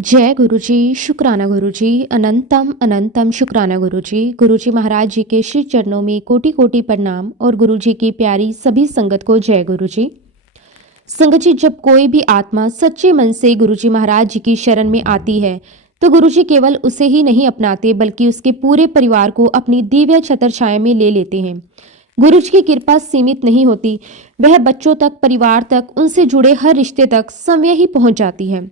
जय गुरुजी, शुक्राना गुरुजी, अनंतम अनंतम शुक्राना गुरुजी। गुरुजी महाराज जी के श्री चरणों में कोटि कोटि प्रणाम और गुरुजी की प्यारी सभी संगत को जय गुरुजी। संगत जी, जब कोई भी आत्मा सच्चे मन से गुरुजी महाराज जी की शरण में आती है तो गुरुजी केवल उसे ही नहीं अपनाते बल्कि उसके पूरे परिवार को अपनी दिव्य छत्र छाया में ले लेते हैं। गुरुजी की कृपा सीमित नहीं होती, वह बच्चों तक, परिवार तक, उनसे जुड़े हर रिश्ते तक समय ही पहुंच जाती है।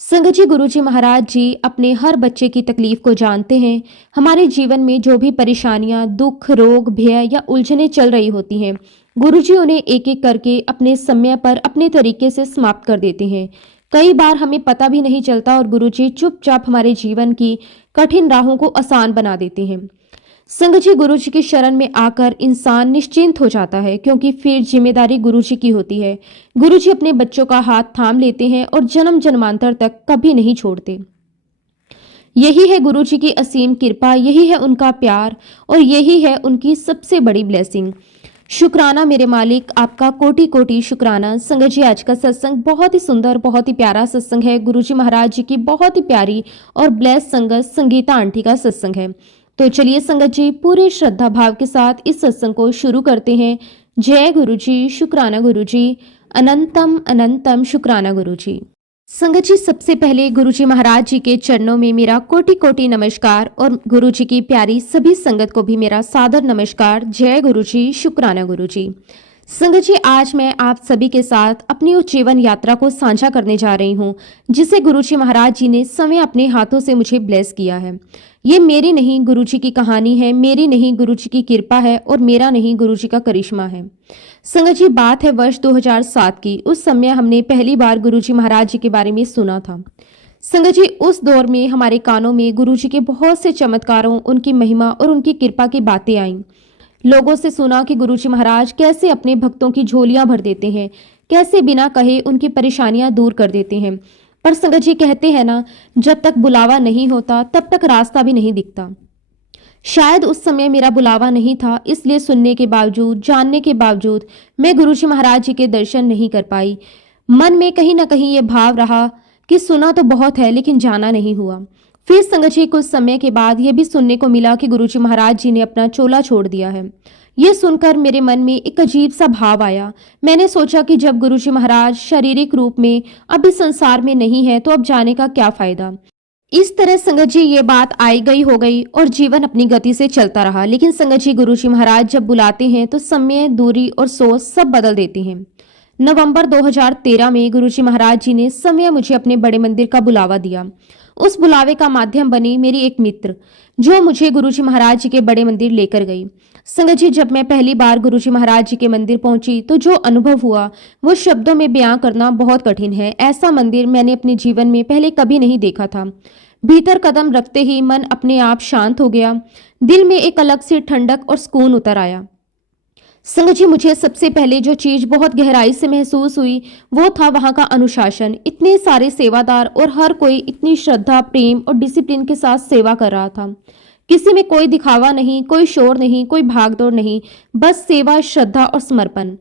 संगत जी, गुरुजी महाराज जी अपने हर बच्चे की तकलीफ को जानते हैं। हमारे जीवन में जो भी परेशानियां, दुख, रोग, भय या उलझनें चल रही होती हैं, गुरुजी उन्हें एक एक करके अपने समय पर अपने तरीके से समाप्त कर देते हैं। कई बार हमें पता भी नहीं चलता और गुरुजी चुपचाप हमारे जीवन की कठिन राहों को आसान बना देते हैं। संगत जी, गुरु जी की शरण में आकर इंसान निश्चिंत हो जाता है क्योंकि फिर जिम्मेदारी गुरु जी की होती है। गुरु जी अपने बच्चों का हाथ थाम लेते हैं और जन्म जन्मांतर तक कभी नहीं छोड़ते। यही है गुरु जी की असीम कृपा, यही है उनका प्यार और यही है उनकी सबसे बड़ी ब्लेसिंग। शुक्राना मेरे मालिक, आपका कोटि कोटि शुक्राना। संगत जी, आज का सत्संग बहुत ही सुंदर, बहुत ही प्यारा सत्संग है। गुरु जी महाराज जी की बहुत ही प्यारी और ब्लेस संगत संगीता आंटी का सत्संग है। तो चलिए संगत जी, पूरे श्रद्धा भाव के साथ इस सत्संग को शुरू करते हैं। जय गुरु जी, शुक्राना गुरु जी, अनंतम अनंतम शुक्राना गुरु जी। संगत जी, सबसे पहले गुरु जी महाराज जी के चरणों में मेरा कोटि कोटि नमस्कार और गुरु जी की प्यारी सभी संगत को भी मेरा सादर नमस्कार। जय गुरु जी, शुक्राना गुरु जी। संगत जी, आज मैं आप सभी के साथ अपनी उस जीवन यात्रा को साझा करने जा रही हूँ जिसे गुरु जी महाराज जी ने समय अपने हाथों से मुझे ब्लेस किया है। ये मेरी नहीं, गुरु जी की कहानी है, मेरी नहीं, गुरु जी की कृपा है और मेरा नहीं, गुरु जी का करिश्मा है। संगत जी, बात है वर्ष 2007 की। उस समय हमने पहली बार गुरु जी महाराज जी के बारे में सुना था। संगत जी, उस दौर में हमारे कानों में गुरु जी के बहुत से चमत्कारों, उनकी महिमा और उनकी कृपा की बातें आईं। लोगों से सुना कि गुरु जी महाराज कैसे अपने भक्तों की झोलियां भर देते हैं, कैसे बिना कहे उनकी परेशानियां दूर कर देते हैं। पर संगत जी, कहते हैं ना, जब तक बुलावा नहीं होता तब तक रास्ता भी नहीं दिखता। शायद उस समय मेरा बुलावा नहीं था, इसलिए सुनने के बावजूद, जानने के बावजूद मैं गुरु जी महाराज जी के दर्शन नहीं कर पाई। मन में कहीं ना कहीं ये भाव रहा कि सुना तो बहुत है लेकिन जाना नहीं हुआ। फिर संगत जी, कुछ समय के बाद यह भी सुनने को मिला कि गुरु जी महाराज जी ने अपना चोला छोड़ दिया है। यह सुनकर मेरे मन में एक अजीब सा भाव आया। मैंने सोचा कि जब गुरु जी महाराज शारीरिक रूप में अब इस संसार में नहीं है तो अब जाने का क्या फायदा। इस तरह संगत जी ये बात आई गई हो गई और जीवन अपनी गति से चलता रहा। लेकिन संगत जी, गुरु जी महाराज जब बुलाते हैं तो समय, दूरी और सोच सब बदल देती हैं। नवंबर 2013 में गुरु जी महाराज जी ने समय मुझे अपने बड़े मंदिर का बुलावा दिया। उस बुलावे का माध्यम बनी मेरी एक मित्र, जो मुझे गुरु जी महाराज जी के बड़े मंदिर लेकर गई। संगत जी, जब मैं पहली बार गुरु जी महाराज जी के मंदिर पहुंची तो जो अनुभव हुआ वो शब्दों में बयां करना बहुत कठिन है। ऐसा मंदिर मैंने अपने जीवन में पहले कभी नहीं देखा था। भीतर कदम रखते ही मन अपने आप शांत हो गया। दिल में एक अलग सी ठंडक और सुकून उतर आया। संगत जी, मुझे सबसे पहले जो चीज बहुत गहराई से महसूस हुई वो था वहां का अनुशासन। इतने सारे सेवादार और हर कोई इतनी श्रद्धा, प्रेम और डिसिप्लिन के साथ सेवा कर रहा था। किसी में कोई दिखावा नहीं, कोई शोर नहीं, कोई भागदौड़ नहीं, बस सेवा, श्रद्धा और समर्पण।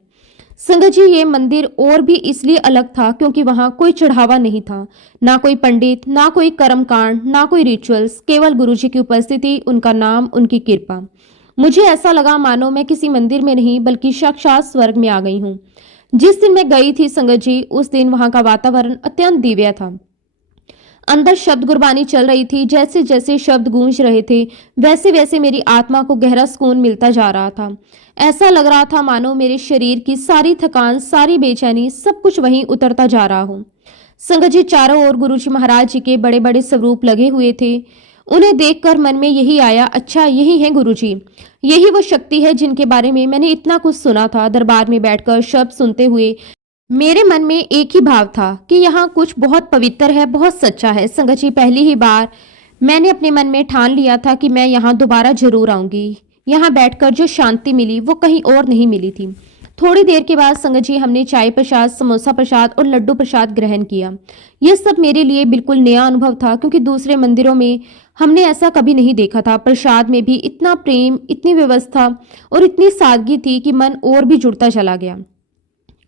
संगत जी, ये मंदिर और भी इसलिए अलग था क्योंकि वहां कोई चढ़ावा नहीं था, ना कोई पंडित, ना कोई कर्मकांड, ना कोई रिचुअल्स, केवल गुरु जी की उपस्थिति, उनका नाम, उनकी कृपा। मुझे ऐसा लगा मानो मैं किसी मंदिर में नहीं बल्कि साक्षात स्वर्ग में आ गई हूँ। जिस दिन मैं गई थी संगत जी, उस दिन वहां का वातावरण अत्यंत दिव्य था। अंदर शब्द गुरबानी चल रही थी। जैसे जैसे शब्द गूंज रहे थे वैसे वैसे मेरी आत्मा को गहरा सुकून मिलता जा रहा था। ऐसा लग रहा था मानो मेरे शरीर की सारी थकान, सारी बेचैनी, सब कुछ वहीं उतरता जा रहा हो। संगत जी, चारों ओर गुरु जी महाराज जी के बड़े बड़े स्वरूप लगे हुए थे। उन्हें देखकर मन में यही आया, अच्छा यही है गुरु जी, यही वो शक्ति है जिनके बारे में मैंने इतना कुछ सुना था। दरबार में बैठकर शब्द सुनते हुए मेरे मन में एक ही भाव था कि यहाँ कुछ बहुत पवित्र है, बहुत सच्चा है। संगत जी, पहली ही बार मैंने अपने मन में ठान लिया था कि मैं यहाँ दोबारा जरूर आऊंगी। यहाँ बैठकर जो शांति मिली वो कहीं और नहीं मिली थी। थोड़ी देर के बाद संगत जी, हमने चाय प्रसाद, समोसा प्रसाद और लड्डू प्रसाद ग्रहण किया। यह सब मेरे लिए बिल्कुल नया अनुभव था क्योंकि दूसरे मंदिरों में हमने ऐसा कभी नहीं देखा था। प्रसाद में भी इतना प्रेम, इतनी व्यवस्था और इतनी सादगी थी कि मन और भी जुड़ता चला गया।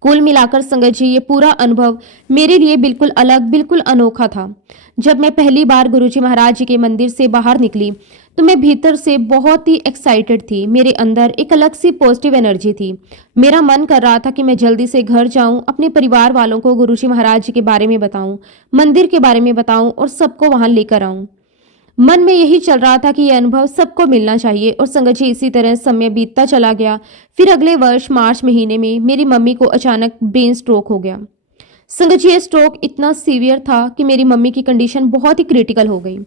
कुल मिलाकर संगत जी ये पूरा अनुभव मेरे लिए बिल्कुल अलग, बिल्कुल अनोखा था। जब मैं पहली बार गुरुजी महाराज जी के मंदिर से बाहर निकली तो मैं भीतर से बहुत ही एक्साइटेड थी। मेरे अंदर एक अलग सी पॉजिटिव एनर्जी थी। मेरा मन कर रहा था कि मैं जल्दी से घर जाऊं, अपने परिवार वालों को गुरुजी महाराज जी के बारे में बताऊं, मंदिर के बारे में बताऊं और सबको वहां लेकर आऊं। मन में यही चल रहा था कि यह अनुभव सबको मिलना चाहिए। और संगत जी इसी तरह समय बीतता चला गया। फिर अगले वर्ष मार्च महीने में मेरी मम्मी को अचानक ब्रेन स्ट्रोक हो गया। संगत जी ये स्ट्रोक इतना सीवियर था कि मेरी मम्मी की कंडीशन बहुत ही क्रिटिकल हो गई।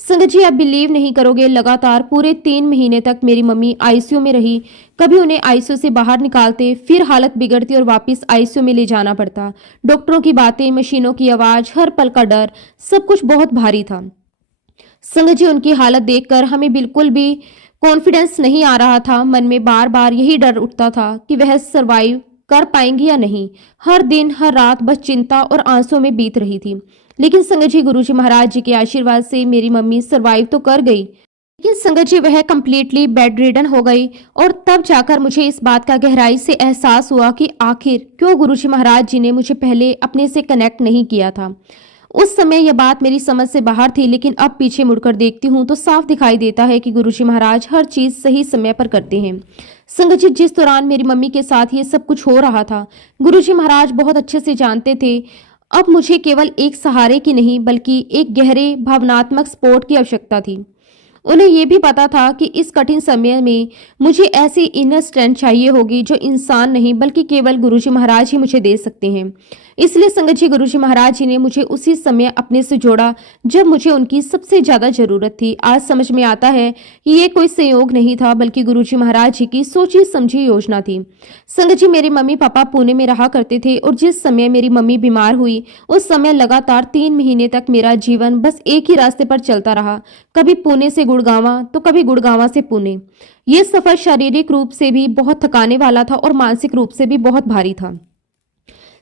संगत जी आप बिलीव नहीं करोगे, लगातार पूरे 3 महीने तक मेरी मम्मी आईसीयू में रही। कभी उन्हें आईसीयू से बाहर निकालते, फिर हालत बिगड़ती और वापस आईसीयू में ले जाना पड़ता। डॉक्टरों की बातें, मशीनों की आवाज, हर पल का डर, सब कुछ बहुत भारी था। संगत जी उनकी हालत देखकर हमें बिल्कुल भी कॉन्फिडेंस नहीं आ रहा था। मन में बार बार यही डर उठता था कि वह सरवाइव कर पाएंगी या नहीं। हर दिन हर रात बस चिंता और आंसुओं में बीत रही थी। लेकिन संगत जी गुरुजी महाराज जी के आशीर्वाद से मेरी मम्मी सरवाइव तो कर गई, लेकिन संगत जी वह कंप्लीटली बेड रिडन हो गई। और तब जाकर मुझे इस बात का गहराई से एहसास हुआ कि आखिर क्यों गुरुजी महाराज जी ने मुझे पहले अपने से कनेक्ट नहीं किया था। उस समय यह बात मेरी समझ से बाहर थी, लेकिन अब पीछे मुड़कर देखती हूँ तो साफ दिखाई देता है कि गुरुजी महाराज हर चीज सही समय पर करते हैं। संगत जी जिस दौरान मेरी मम्मी के साथ ये सब कुछ हो रहा था, गुरुजी महाराज बहुत अच्छे से जानते थे अब मुझे केवल एक सहारे की नहीं बल्कि एक गहरे भावनात्मक सपोर्ट की आवश्यकता थी। उन्हें यह भी पता था कि इस कठिन समय में मुझे ऐसी इनर स्ट्रेंथ चाहिए होगी जो इंसान नहीं बल्कि केवल गुरुजी महाराज ही मुझे दे सकते हैं। इसलिए संगत जी गुरुजी महाराज जी ने मुझे उसी समय अपने से जोड़ा जब मुझे उनकी सबसे ज्यादा जरूरत थी। आज समझ में आता है कि ये कोई संयोग नहीं था बल्कि गुरुजी महाराज जी की सोची समझी योजना थी। संगत जी मेरे मम्मी पापा पुणे में रहा करते थे और जिस समय मेरी मम्मी बीमार हुई उस समय लगातार 3 महीने तक मेरा जीवन बस एक ही रास्ते पर चलता रहा, कभी पुणे से गुड़गांवा तो कभी गुड़गांवा से पुणे। ये सफर शारीरिक रूप से भी बहुत थकाने वाला था और मानसिक रूप से भी बहुत भारी था।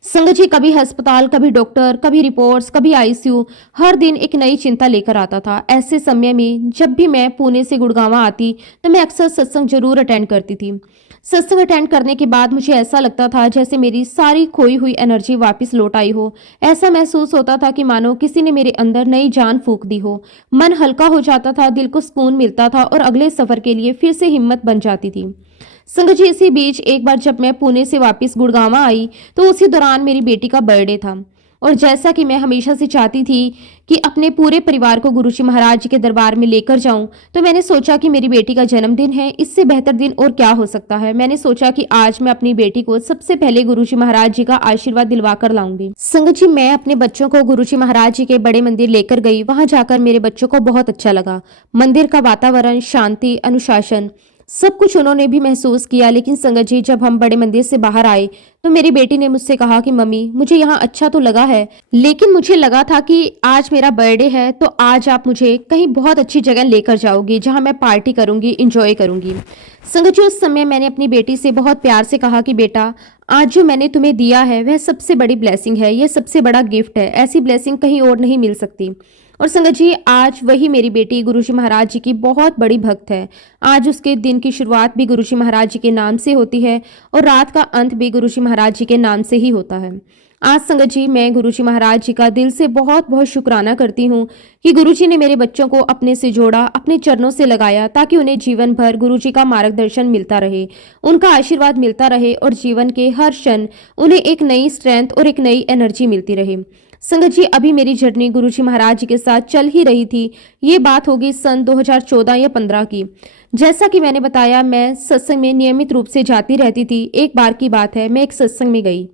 संगत जी कभी अस्पताल, कभी डॉक्टर, कभी रिपोर्ट्स, कभी आईसीयू, हर दिन एक नई चिंता लेकर आता था। ऐसे समय में जब भी मैं पुणे से गुड़गांवा आती तो मैं अक्सर सत्संग जरूर अटेंड करती थी। सत्संग अटेंड करने के बाद मुझे ऐसा लगता था जैसे मेरी सारी खोई हुई एनर्जी वापस लौट आई हो। ऐसा महसूस होता था कि मानो किसी ने मेरे अंदर नई जान फूंक दी हो। मन हल्का हो जाता था, दिल को सुकून मिलता था और अगले सफर के लिए फिर से हिम्मत बन जाती थी। संगत जी इसी बीच एक बार जब मैं पुणे से वापस गुड़गांवा आई तो उसी दौरान मेरी बेटी का बर्थडे था। और जैसा कि मैं हमेशा से चाहती थी कि अपने पूरे परिवार को गुरुजी महाराज जी के दरबार में लेकर जाऊं, तो मैंने सोचा कि मेरी बेटी का जन्मदिन है, इससे बेहतर दिन और क्या हो सकता है। मैंने सोचा कि आज मैं अपनी बेटी को सबसे पहले गुरुजी महाराज जी का आशीर्वाद दिलवा कर लाऊंगी। संगत जी मैं अपने बच्चों को गुरुजी महाराज जी के बड़े मंदिर लेकर गई। वहां जाकर मेरे बच्चों को बहुत अच्छा लगा। मंदिर का वातावरण, शांति, अनुशासन, सब कुछ उन्होंने भी महसूस किया। लेकिन संगत जी जब हम बड़े मंदिर से बाहर आए तो मेरी बेटी ने मुझसे कहा कि मम्मी मुझे यहाँ अच्छा तो लगा है, लेकिन मुझे लगा था कि आज मेरा बर्थडे है तो आज आप मुझे कहीं बहुत अच्छी जगह लेकर जाओगी जहाँ मैं पार्टी करूंगी, इंजॉय करूंगी। संगत जी उस समय मैंने अपनी बेटी से बहुत प्यार से कहा कि बेटा आज जो मैंने तुम्हें दिया है वह सबसे बड़ी ब्लेसिंग है, यह सबसे बड़ा गिफ्ट है, ऐसी ब्लेसिंग कहीं और नहीं मिल सकती। और संगत जी आज वही मेरी बेटी गुरुजी महाराज जी की बहुत बड़ी भक्त है। आज उसके दिन की शुरुआत भी गुरुजी महाराज जी के नाम से होती है और रात का अंत भी गुरुजी महाराज जी के नाम से ही होता है। आज संगत जी मैं गुरुजी महाराज जी का दिल से बहुत बहुत शुक्राना करती हूँ कि गुरुजी ने मेरे बच्चों को अपने से जोड़ा, अपने चरणों से लगाया ताकि उन्हें जीवन भर गुरुजी का मार्गदर्शन मिलता रहे, उनका आशीर्वाद मिलता रहे और जीवन के हर क्षण उन्हें एक नई स्ट्रेंथ और एक नई एनर्जी मिलती रहे। संगत जी अभी मेरी जर्नी गुरुजी महाराज जी के साथ चल ही रही थी। ये बात होगी सन 2014 या 15 की। जैसा कि मैंने बताया मैं सत्संग में नियमित रूप से जाती रहती थी। एक बार की बात है मैं एक सत्संग में गई।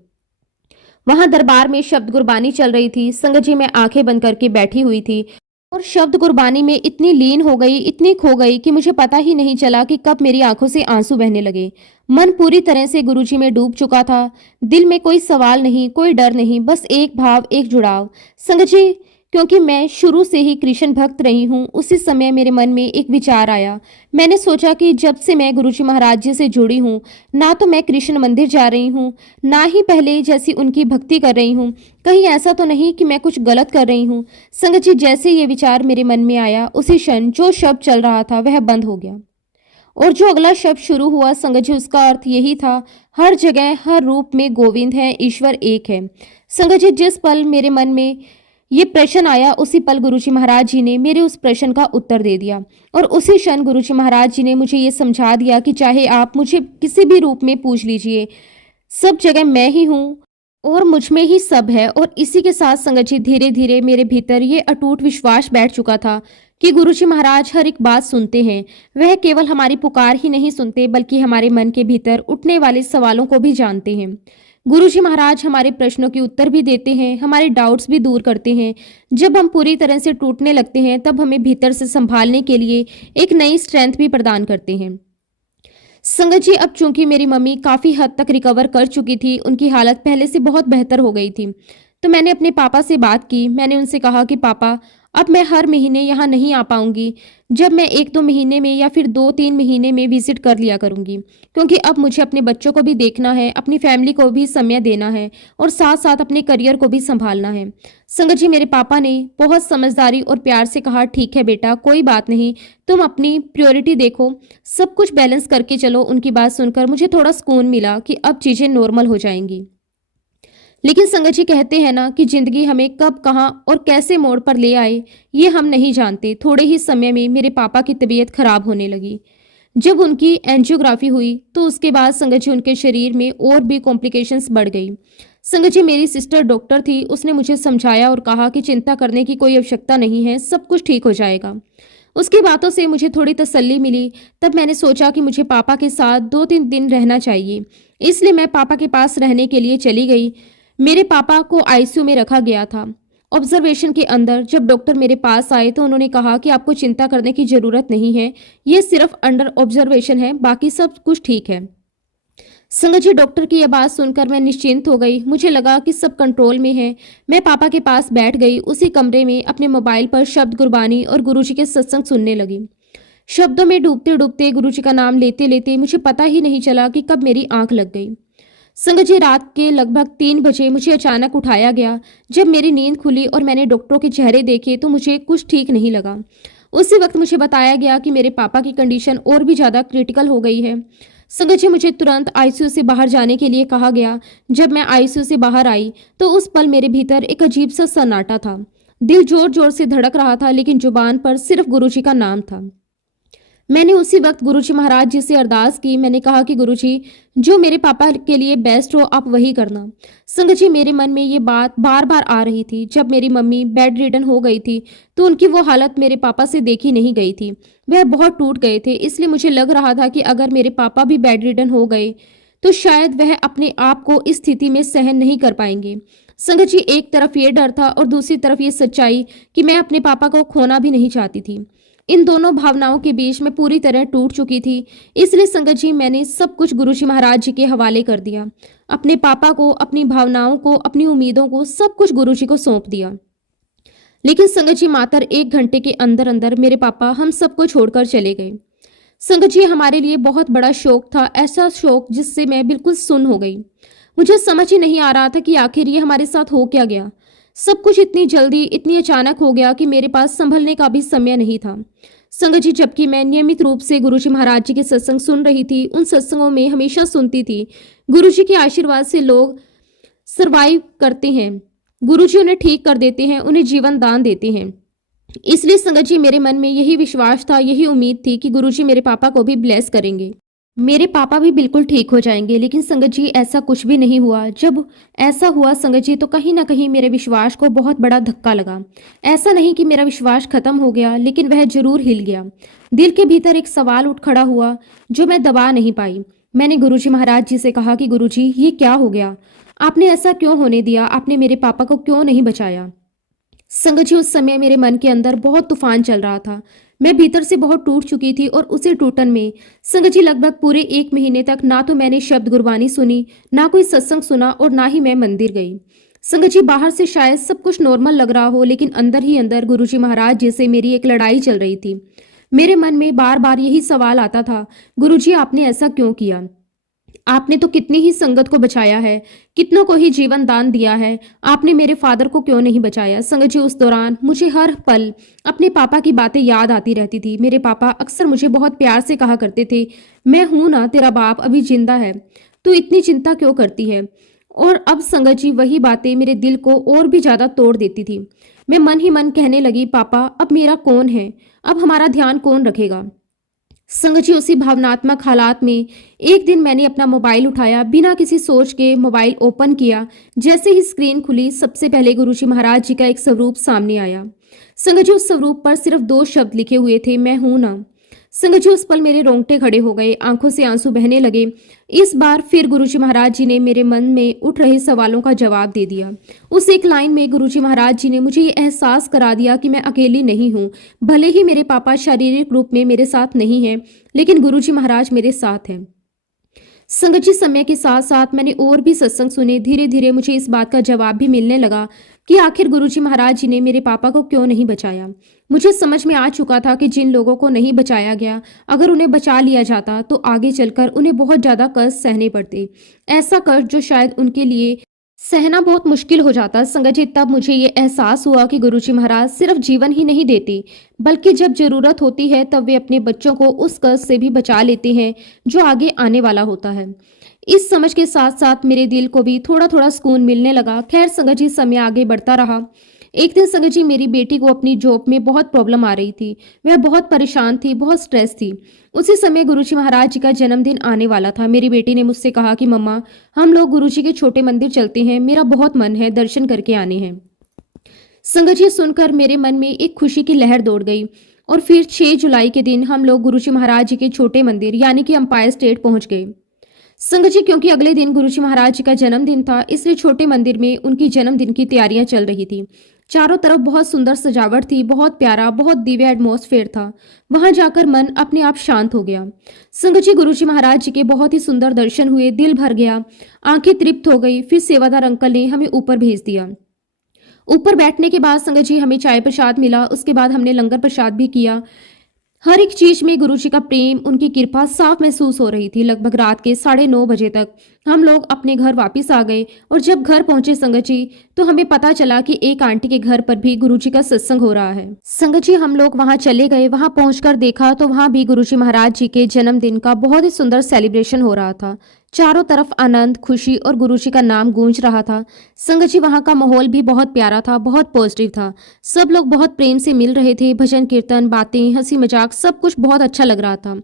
वहां दरबार में शब्द गुरबानी चल रही थी। संगत जी मैं आंखें बंद करके बैठी हुई थी और शब्द गुरबानी में इतनी लीन हो गई, इतनी खो गई कि मुझे पता ही नहीं चला कि कब मेरी आंखों से आंसू बहने लगे। मन पूरी तरह से गुरुजी में डूब चुका था। दिल में कोई सवाल नहीं, कोई डर नहीं, बस एक भाव, एक जुड़ाव। संगत जी क्योंकि मैं शुरू से ही कृष्ण भक्त रही हूँ, उसी समय मेरे मन में एक विचार आया। मैंने सोचा कि जब से मैं गुरुजी महाराज जी से जुड़ी हूँ, ना तो मैं कृष्ण मंदिर जा रही हूँ, ना ही पहले जैसी उनकी भक्ति कर रही हूँ, कहीं ऐसा तो नहीं कि मैं कुछ गलत कर रही हूँ। संगत जी जैसे ये विचार मेरे मन में आया उसी क्षण जो शब्द चल रहा था वह बंद हो गया और जो अगला शब्द शुरू हुआ संगत जी, उसका अर्थ यही था, हर जगह हर रूप में गोविंद है, ईश्वर एक है। संगत जी, जिस पल मेरे मन में ये प्रश्न आया उसी पल गुरुजी महाराज जी ने मेरे उस प्रश्न का उत्तर दे दिया और उसी क्षण गुरुजी महाराज जी ने मुझे ये समझा दिया कि चाहे आप मुझे किसी भी रूप में पूछ लीजिए, सब जगह मैं ही हूँ और मुझ में ही सब है। और इसी के साथ संगत जी, धीरे धीरे मेरे भीतर ये अटूट विश्वास बैठ चुका था कि गुरुजी महाराज हर एक बात सुनते हैं। वह केवल हमारी पुकार ही नहीं सुनते बल्कि हमारे मन के भीतर उठने वाले सवालों को भी जानते हैं। गुरुजी महाराज हमारे प्रश्नों के उत्तर भी देते हैं, हमारे डाउट्स भी दूर करते हैं। जब हम पूरी तरह से टूटने लगते हैं तब हमें भीतर से संभालने के लिए एक नई स्ट्रेंथ भी प्रदान करते हैं। संगत जी, अब चूंकि मेरी मम्मी काफ़ी हद तक रिकवर कर चुकी थी, उनकी हालत पहले से बहुत बेहतर हो गई थी, तो मैंने अपने पापा से बात की। मैंने उनसे कहा कि पापा, अब मैं हर महीने यहाँ नहीं आ पाऊंगी, जब मैं 1-2 महीने में या फिर 2-3 महीने में विजिट कर लिया करूंगी, क्योंकि अब मुझे अपने बच्चों को भी देखना है, अपनी फैमिली को भी समय देना है और साथ साथ अपने करियर को भी संभालना है। संगत जी, मेरे पापा ने बहुत समझदारी और प्यार से कहा, ठीक है बेटा, कोई बात नहीं, तुम अपनी प्रायोरिटी देखो, सब कुछ बैलेंस करके चलो। उनकी बात सुनकर मुझे थोड़ा सुकून मिला कि अब चीज़ें नॉर्मल हो जाएंगी। लेकिन संगत जी, कहते हैं ना कि जिंदगी हमें कब, कहाँ और कैसे मोड़ पर ले आए, ये हम नहीं जानते। थोड़े ही समय में मेरे पापा की तबीयत खराब होने लगी। जब उनकी एंजियोग्राफी हुई तो उसके बाद संगत जी, उनके शरीर में और भी कॉम्प्लिकेशंस बढ़ गई। संगत जी, मेरी सिस्टर डॉक्टर थी, उसने मुझे समझाया और कहा कि चिंता करने की कोई आवश्यकता नहीं है, सब कुछ ठीक हो जाएगा। उसकी बातों से मुझे थोड़ी तसल्ली मिली। तब मैंने सोचा कि मुझे पापा के साथ 2-3 दिन रहना चाहिए, इसलिए मैं पापा के पास रहने के लिए चली गई। मेरे पापा को आईसीयू में रखा गया था, ऑब्जर्वेशन के अंदर। जब डॉक्टर मेरे पास आए तो उन्होंने कहा कि आपको चिंता करने की ज़रूरत नहीं है, ये सिर्फ अंडर ऑब्जर्वेशन है, बाकी सब कुछ ठीक है। संगत जी, डॉक्टर की यह बात सुनकर मैं निश्चिंत हो गई। मुझे लगा कि सब कंट्रोल में है। मैं पापा के पास बैठ गई, उसी कमरे में अपने मोबाइल पर शब्द गुरबानी और गुरुजी के सत्संग सुनने लगी। शब्दों में डूबते डूबते, गुरुजी का नाम लेते लेते मुझे पता ही नहीं चला कि कब मेरी आंख लग गई। संगत जी, रात के लगभग 3 बजे मुझे अचानक उठाया गया। जब मेरी नींद खुली और मैंने डॉक्टरों के चेहरे देखे तो मुझे कुछ ठीक नहीं लगा। उसी वक्त मुझे बताया गया कि मेरे पापा की कंडीशन और भी ज़्यादा क्रिटिकल हो गई है। संगत जी, मुझे तुरंत आईसीयू से बाहर जाने के लिए कहा गया। जब मैं आईसीयू से बाहर आई तो उस पल मेरे भीतर एक अजीब सा सन्नाटा था। दिल जोर जोर से धड़क रहा था, लेकिन जुबान पर सिर्फ गुरुजी का नाम था। मैंने उसी वक्त गुरुजी महाराज जी से अरदास की। मैंने कहा कि गुरुजी, जो मेरे पापा के लिए बेस्ट हो आप वही करना। संगत जी, मेरे मन में ये बात बार बार आ रही थी। जब मेरी मम्मी बेड रिडन हो गई थी तो उनकी वो हालत मेरे पापा से देखी नहीं गई थी। वह बहुत टूट गए थे, इसलिए मुझे लग रहा था कि अगर मेरे पापा भी बेड रिडन हो गए तो शायद वह अपने आप को इस स्थिति में सहन नहीं कर पाएंगे। संगत जी, एक तरफ ये डर था और दूसरी तरफ ये सच्चाई कि मैं अपने पापा को खोना भी नहीं चाहती थी। इन दोनों भावनाओं के बीच मैं पूरी तरह टूट चुकी थी। इसलिए संगत जी, मैंने सब कुछ गुरुजी महाराज जी के हवाले कर दिया। अपने पापा को, अपनी भावनाओं को, अपनी उम्मीदों को, सब कुछ गुरुजी को सौंप दिया। लेकिन संगत जी, मात्र 1 घंटे के अंदर अंदर मेरे पापा हम सबको छोड़कर चले गए। संगत जी, हमारे लिए बहुत बड़ा शौक था, ऐसा शौक जिससे मैं बिल्कुल सुन्न हो गई। मुझे समझ ही नहीं आ रहा था कि आखिर ये हमारे साथ हो क्या गया। सब कुछ इतनी जल्दी, इतनी अचानक हो गया कि मेरे पास संभलने का भी समय नहीं था। संगत जी, जबकि मैं नियमित रूप से गुरुजी महाराज जी के सत्संग सुन रही थी, उन सत्संगों में हमेशा सुनती थी, गुरुजी के आशीर्वाद से लोग सरवाइव करते हैं, गुरुजी उन्हें ठीक कर देते हैं, उन्हें जीवन दान देते हैं। इसलिए संगत जी, मेरे मन में यही विश्वास था, यही उम्मीद थी कि गुरुजी मेरे पापा को भी ब्लेस करेंगे, मेरे पापा भी बिल्कुल ठीक हो जाएंगे। लेकिन संगत जी, ऐसा कुछ भी नहीं हुआ। जब ऐसा हुआ संगत जी, तो कहीं ना कहीं मेरे विश्वास को बहुत बड़ा धक्का लगा। ऐसा नहीं कि मेरा विश्वास खत्म हो गया, लेकिन वह जरूर हिल गया। दिल के भीतर एक सवाल उठ खड़ा हुआ जो मैं दबा नहीं पाई। मैंने गुरुजी महाराज जी से कहा कि गुरुजी, ये क्या हो गया? आपने ऐसा क्यों होने दिया? आपने मेरे पापा को क्यों नहीं बचाया? संगत जी, उस समय मेरे मन के अंदर बहुत तूफान चल रहा था। मैं भीतर से बहुत टूट चुकी थी और उसी टूटन में संगत जी लगभग पूरे 1 महीने तक ना तो मैंने शब्द गुरबानी सुनी, ना कोई सत्संग सुना और ना ही मैं मंदिर गई। संगत जी, बाहर से शायद सब कुछ नॉर्मल लग रहा हो, लेकिन अंदर ही अंदर गुरुजी महाराज जी से मेरी एक लड़ाई चल रही थी। मेरे मन में बार बार यही सवाल आता था, गुरुजी आपने ऐसा क्यों किया? आपने तो कितनी ही संगत को बचाया है, कितनों को ही जीवन दान दिया है, आपने मेरे फादर को क्यों नहीं बचाया। संगत जी, उस दौरान मुझे हर पल अपने पापा की बातें याद आती रहती थी। मेरे पापा अक्सर मुझे बहुत प्यार से कहा करते थे, मैं हूं ना, तेरा बाप अभी जिंदा है, तू इतनी चिंता क्यों करती है। और अब संगत जी वही बातें मेरे दिल को और भी ज्यादा तोड़ देती थी। मैं मन ही मन कहने लगी, पापा अब मेरा कौन है, अब हमारा ध्यान कौन रखेगा। संगत जी, उसी भावनात्मक हालात में एक दिन मैंने अपना मोबाइल उठाया, बिना किसी सोच के मोबाइल ओपन किया। जैसे ही स्क्रीन खुली, सबसे पहले गुरुजी महाराज जी का एक स्वरूप सामने आया। संगत जी, उस स्वरूप पर सिर्फ 2 शब्द लिखे हुए थे, मैं हूं ना। संगत जी, उस पल मेरे रोंगटे खड़े हो गए, आंखों से आंसू बहने लगे। इस बार फिर गुरुजी महाराज जी ने मेरे मन में उठ रहे सवालों का जवाब दे दिया। उस एक लाइन में गुरुजी महाराज जी ने मुझे ये एहसास करा दिया कि मैं अकेली नहीं हूँ। भले ही मेरे पापा शारीरिक रूप में मेरे साथ नहीं हैं, लेकिन गुरुजी महाराज मेरे साथ हैं। संगत जी, समय के साथ साथ मैंने और भी सत्संग सुने। धीरे धीरे मुझे इस बात का जवाब भी मिलने लगा कि आखिर गुरुजी महाराज जी ने मेरे पापा को क्यों नहीं बचाया। मुझे समझ में आ चुका था कि जिन लोगों को नहीं बचाया गया, अगर उन्हें बचा लिया जाता तो आगे चलकर उन्हें बहुत ज़्यादा कष्ट सहने पड़ते। ऐसा कष्ट जो शायद उनके लिए सहना बहुत मुश्किल हो जाता। संगत जी, तब मुझे ये एहसास हुआ कि गुरुजी महाराज सिर्फ जीवन ही नहीं देते, बल्कि जब जरूरत होती है तब वे अपने बच्चों को उस कष्ट से भी बचा लेते हैं जो आगे आने वाला होता है। इस समझ के साथ साथ मेरे दिल को भी थोड़ा थोड़ा सुकून मिलने लगा। खैर संगत जी, समय आगे बढ़ता रहा। एक दिन संगत जी, मेरी बेटी को अपनी जॉब में बहुत प्रॉब्लम आ रही थी। वह बहुत परेशान थी, बहुत स्ट्रेस थी। उसी समय गुरुजी महाराज जी का जन्मदिन आने वाला था। मेरी बेटी ने मुझसे कहा कि मम्मा, हम लोग गुरुजी के छोटे मंदिर चलते हैं, मेरा बहुत मन है, दर्शन करके आने हैं। संगत जी, सुनकर मेरे मन में एक खुशी की लहर दौड़ गई। और फिर 6 जुलाई के दिन हम लोग गुरुजी महाराज जी के छोटे मंदिर यानी कि अंपायर स्टेट पहुंच गए। संगत जी, क्योंकि अगले दिन गुरुजी महाराज जी का जन्मदिन था, इसलिए छोटे मंदिर में उनकी जन्मदिन की तैयारियां चल रही थी। चारों तरफ बहुत सुंदर सजावट थी, बहुत प्यारा, बहुत दिव्य एटमॉस्फेयर था। वहां जाकर मन अपने आप शांत हो गया। संगत जी, गुरुजी महाराज जी के बहुत ही सुंदर दर्शन हुए, दिल भर गया, आंखें तृप्त हो गई। फिर सेवादार अंकल ने हमें ऊपर भेज दिया। ऊपर बैठने के बाद संगत जी, हमें चाय प्रसाद मिला। उसके बाद हमने लंगर प्रसाद भी किया। हर एक चीज में गुरु जी का प्रेम, उनकी कृपा साफ महसूस हो रही थी। लगभग रात के 9:30 बजे तक हम लोग अपने घर वापस आ गए। और जब घर पहुंचे संगत जी, तो हमें पता चला कि एक आंटी के घर पर भी गुरु जी का सत्संग हो रहा है। संगत जी, हम लोग वहां चले गए। वहां पहुंचकर देखा तो वहां भी गुरु जी महाराज जी के जन्मदिन का बहुत ही सुंदर सेलिब्रेशन हो रहा था। चारों तरफ आनंद, खुशी और गुरु जी का नाम गूंज रहा था। संगत जी, वहां का माहौल भी बहुत प्यारा था, बहुत पॉजिटिव था। सब लोग बहुत प्रेम से मिल रहे थे। भजन कीर्तन, बातें, हंसी मजाक, सब कुछ बहुत अच्छा लग रहा था।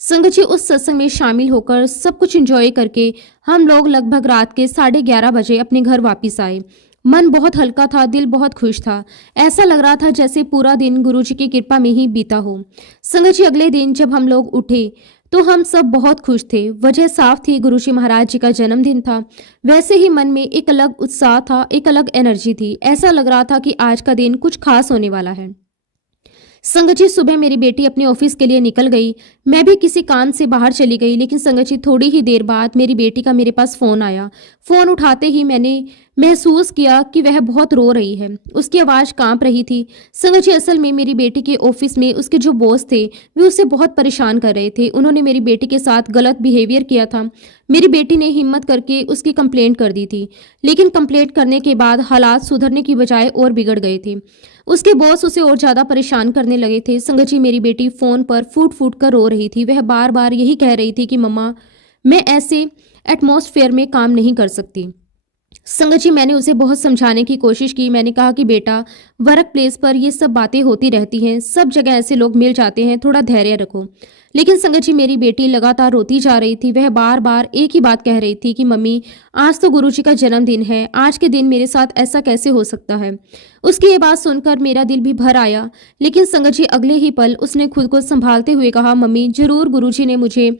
संगत जी, उस सत्संग में शामिल होकर सब कुछ एंजॉय करके हम लोग लगभग रात के 11:30 बजे अपने घर वापस आए। मन बहुत हल्का था, दिल बहुत खुश था। ऐसा लग रहा था जैसे पूरा दिन गुरु जी की कृपा में ही बीता हो। संगत जी, अगले दिन जब हम लोग उठे तो हम सब बहुत खुश थे। वजह साफ थी, गुरु जी महाराज जी का जन्मदिन था। वैसे ही मन में एक अलग उत्साह था, एक अलग एनर्जी थी। ऐसा लग रहा था कि आज का दिन कुछ खास होने वाला है। संगत जी, सुबह मेरी बेटी अपने ऑफिस के लिए निकल गई। मैं भी किसी काम से बाहर चली गई। लेकिन संगत जी, थोड़ी ही देर बाद मेरी बेटी का मेरे पास फ़ोन आया। फ़ोन उठाते ही मैंने महसूस किया कि वह बहुत रो रही है। उसकी आवाज़ कांप रही थी। संगत जी, असल में मेरी बेटी के ऑफिस में उसके जो बॉस थे, वे उसे बहुत परेशान कर रहे थे। उन्होंने मेरी बेटी के साथ गलत बिहेवियर किया था। मेरी बेटी ने हिम्मत करके उसकी कंप्लेंट कर दी थी। लेकिन कंप्लेंट करने के बाद हालात सुधरने की बजाय और बिगड़ गए थे। उसके बॉस उसे और ज़्यादा परेशान करने लगे थे। संगत जी, मेरी बेटी फ़ोन पर फूट फूट कर रो रही थी। वह बार बार यही कह रही थी कि मम्मा, मैं ऐसे एटमॉस्फेयर में काम नहीं कर सकती। संगत जी, मैंने उसे बहुत समझाने की कोशिश की। मैंने कहा कि बेटा, वर्क प्लेस पर ये सब बातें होती रहती हैं, सब जगह ऐसे लोग मिल जाते हैं, थोड़ा धैर्य रखो। लेकिन संगत जी, मेरी बेटी लगातार रोती जा रही थी। वह बार बार एक ही बात कह रही थी कि मम्मी, आज तो गुरु जी का जन्मदिन है, आज के दिन मेरे साथ ऐसा कैसे हो सकता है। उसकी ये बात सुनकर मेरा दिल भी भर आया। लेकिन संगत जी, अगले ही पल उसने खुद को संभालते हुए कहा, मम्मी, जरूर गुरु जी ने मुझे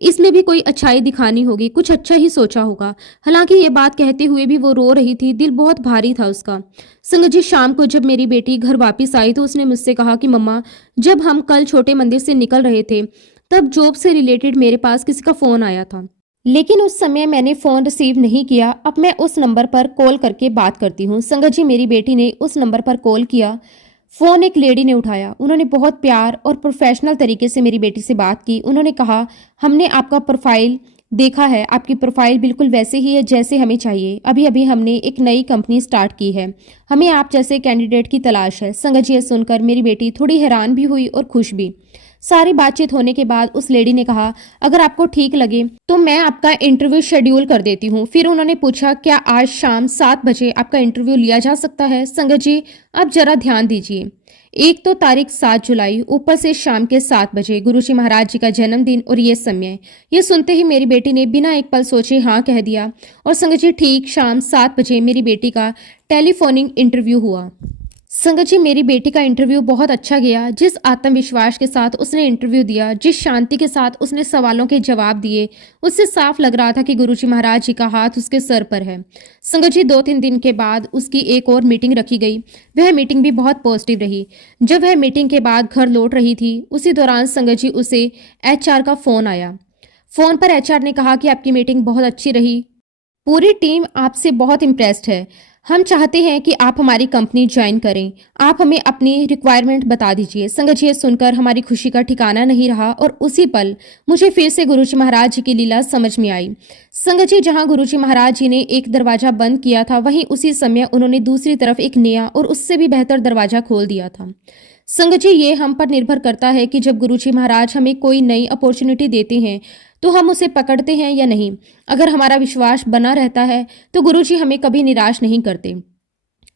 इसमें भी कोई अच्छाई दिखानी होगी, कुछ अच्छा ही सोचा होगा। हालांकि ये बात कहते हुए भी वो रो रही थी, दिल बहुत भारी था उसका। संगत जी, शाम को जब मेरी बेटी घर वापस आई तो उसने मुझसे कहा कि मम्मा, जब हम कल छोटे मंदिर से निकल रहे थे तब जॉब से रिलेटेड मेरे पास किसी का फ़ोन आया था, लेकिन उस समय मैंने फ़ोन रिसीव नहीं किया। अब मैं उस नंबर पर कॉल करके बात करती हूँ। संगत जी, मेरी बेटी ने उस नंबर पर कॉल किया। फ़ोन एक लेडी ने उठाया। उन्होंने बहुत प्यार और प्रोफेशनल तरीके से मेरी बेटी से बात की। उन्होंने कहा, हमने आपका प्रोफाइल देखा है, आपकी प्रोफाइल बिल्कुल वैसे ही है जैसे हमें चाहिए। अभी अभी हमने एक नई कंपनी स्टार्ट की है, हमें आप जैसे कैंडिडेट की तलाश है। संगत जी, ये सुनकर मेरी बेटी थोड़ी हैरान भी हुई और खुश भी। सारी बातचीत होने के बाद उस लेडी ने कहा, अगर आपको ठीक लगे तो मैं आपका इंटरव्यू शेड्यूल कर देती हूँ। फिर उन्होंने पूछा, क्या आज शाम 7 बजे आपका इंटरव्यू लिया जा सकता है? संगत जी, अब जरा ध्यान दीजिए। एक तो तारीख 7 जुलाई, ऊपर से शाम के 7 बजे, गुरुजी महाराज जी का जन्मदिन और ये समय। ये सुनते ही मेरी बेटी ने बिना एक पल सोचे हाँ कह दिया। और संगत जी, ठीक शाम 7 बजे मेरी बेटी का टेलीफोनिक इंटरव्यू हुआ। संगत जी, मेरी बेटी का इंटरव्यू बहुत अच्छा गया। जिस आत्मविश्वास के साथ उसने इंटरव्यू दिया, जिस शांति के साथ उसने सवालों के जवाब दिए, उससे साफ लग रहा था कि गुरुजी महाराज जी का हाथ उसके सर पर है। संगत जी, 2-3 दिन के बाद उसकी एक और मीटिंग रखी गई। वह मीटिंग भी बहुत पॉजिटिव रही। जब वह मीटिंग के बाद घर लौट रही थी, उसी दौरान संगत जी उसे एचआर का फोन आया। फोन पर एचआर ने कहा कि आपकी मीटिंग बहुत अच्छी रही, पूरी टीम आपसे बहुत इम्प्रेस्ड है। हम चाहते हैं कि आप हमारी कंपनी ज्वाइन करें। आप हमें अपनी रिक्वायरमेंट बता दीजिए। संगत जी, ये सुनकर हमारी खुशी का ठिकाना नहीं रहा और उसी पल मुझे फिर से गुरुजी महाराज जी की लीला समझ में आई। संगत जी, जहां गुरुजी महाराज जी ने एक दरवाजा बंद किया था, वहीं उसी समय उन्होंने दूसरी तरफ एक नया और उससे भी बेहतर दरवाजा खोल दिया था। संगत जी, ये हम पर निर्भर करता है कि जब गुरुजी महाराज हमें कोई नई अपॉर्चुनिटी देते हैं तो हम उसे पकड़ते हैं या नहीं। अगर हमारा विश्वास बना रहता है तो गुरुजी हमें कभी निराश नहीं करते।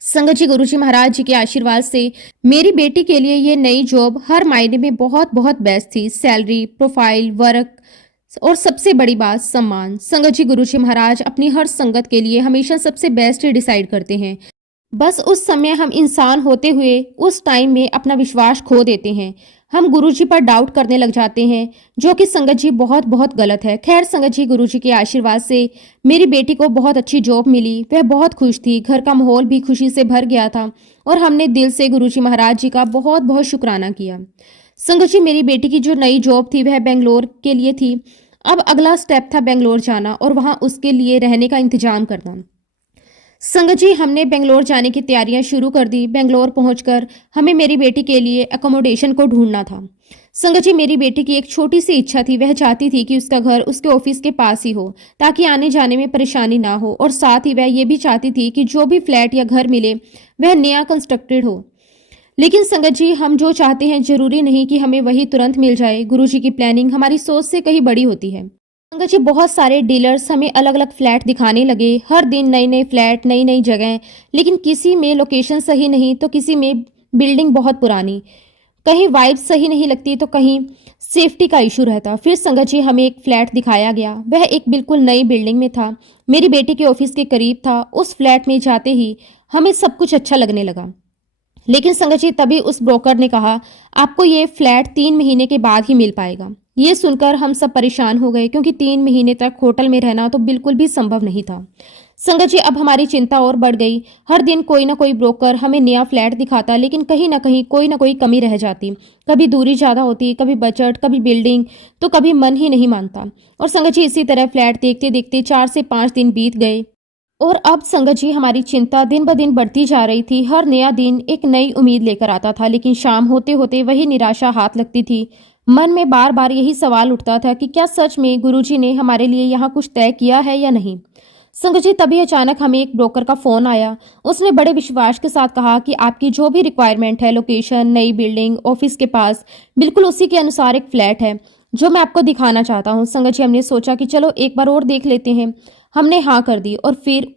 संगत जी, गुरुजी महाराज जी के आशीर्वाद से मेरी बेटी के लिए ये नई जॉब हर मायने में बहुत बहुत बेस्ट थी। सैलरी, प्रोफाइल, वर्क और सबसे बड़ी बात, सम्मान। संगत जी, गुरुजी महाराज अपनी हर संगत के लिए हमेशा सबसे बेस्ट ही डिसाइड करते हैं। बस उस समय हम इंसान होते हुए उस टाइम में अपना विश्वास खो देते हैं। हम गुरुजी पर डाउट करने लग जाते हैं, जो कि संगत जी बहुत बहुत गलत है। खैर संगत जी, गुरुजी के आशीर्वाद से मेरी बेटी को बहुत अच्छी जॉब मिली। वह बहुत खुश थी, घर का माहौल भी खुशी से भर गया था और हमने दिल से गुरुजी महाराज जी का बहुत बहुत शुक्राना किया। संगत जी, मेरी बेटी की जो नई जॉब थी वह बेंगलोर के लिए थी। अब अगला स्टेप था बेंगलोर जाना और वहाँ उसके लिए रहने का इंतजाम करना। संगत जी, हमने बेंगलोर जाने की तैयारियां शुरू कर दी। बेंगलोर पहुंचकर हमें मेरी बेटी के लिए अकोमोडेशन को ढूंढना था। संगत जी, मेरी बेटी की एक छोटी सी इच्छा थी। वह चाहती थी कि उसका घर उसके ऑफिस के पास ही हो, ताकि आने जाने में परेशानी ना हो। और साथ ही वह ये भी चाहती थी कि जो भी फ्लैट या घर मिले वह नया कंस्ट्रक्टेड हो। लेकिन संगत जी, हम जो चाहते हैं जरूरी नहीं कि हमें वही तुरंत मिल जाए। गुरुजी की प्लानिंग हमारी सोच से कहीं बड़ी होती है। संगत जी, बहुत सारे डीलर्स हमें अलग अलग फ्लैट दिखाने लगे। हर दिन नए नए फ्लैट, नई नई जगह, लेकिन किसी में लोकेशन सही नहीं तो किसी में बिल्डिंग बहुत पुरानी, कहीं वाइब सही नहीं लगती तो कहीं सेफ्टी का इशू रहता। फिर संगत जी, हमें एक फ्लैट दिखाया गया। वह एक बिल्कुल नई बिल्डिंग में था, मेरी बेटी के ऑफिस के करीब था। उस फ्लैट में जाते ही हमें सब कुछ अच्छा लगने लगा। लेकिन संगत जी, तभी उस ब्रोकर ने कहा, आपको ये फ्लैट 3 महीने के बाद ही मिल पाएगा। ये सुनकर हम सब परेशान हो गए, क्योंकि 3 महीने तक होटल में रहना तो बिल्कुल भी संभव नहीं था। संगत जी, अब हमारी चिंता और बढ़ गई। हर दिन कोई ना कोई ब्रोकर हमें नया फ्लैट दिखाता, लेकिन कहीं ना कोई कमी रह जाती। कभी दूरी ज़्यादा होती, कभी बजट, कभी बिल्डिंग, तो कभी मन ही नहीं मानता। और संगत जी, इसी तरह फ्लैट देखते देखते 4 से 5 दिन बीत गए। और अब संगत जी, हमारी चिंता दिन ब दिन बढ़ती जा रही थी। हर नया दिन एक नई उम्मीद लेकर आता था, लेकिन शाम होते होते वही निराशा हाथ लगती थी। मन में बार बार यही सवाल उठता था कि क्या सच में गुरुजी ने हमारे लिए यहाँ कुछ तय किया है या नहीं। संगत जी, तभी अचानक हमें एक ब्रोकर का फोन आया। उसने बड़े विश्वास के साथ कहा कि आपकी जो भी रिक्वायरमेंट है, लोकेशन, नई बिल्डिंग, ऑफिस के पास, बिल्कुल उसी के अनुसार एक फ्लैट है जो मैं आपको दिखाना चाहता हूँ। संगत जी, हमने सोचा कि चलो एक बार और देख लेते हैं। हमने हाँ कर दी और फिर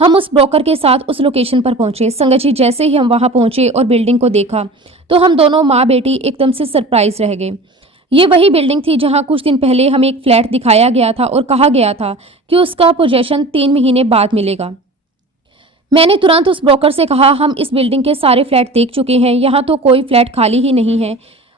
हम उस ब्रोकर के साथ उस लोकेशन पर पहुंचे। संगत जी, जैसे ही हम वहां पहुंचे और बिल्डिंग को देखा तो हम दोनों माँ बेटी एकदम से सरप्राइज रह गए। ये वही बिल्डिंग थी जहां कुछ दिन पहले हमें एक फ्लैट दिखाया गया था और कहा गया था कि उसका पोजेशन 3 महीने बाद मिलेगा। मैंने तुरंत उस ब्रोकर से कहा, हम इस बिल्डिंग के सारे फ्लैट देख चुके हैं, यहाँ तो कोई फ्लैट खाली ही नहीं है।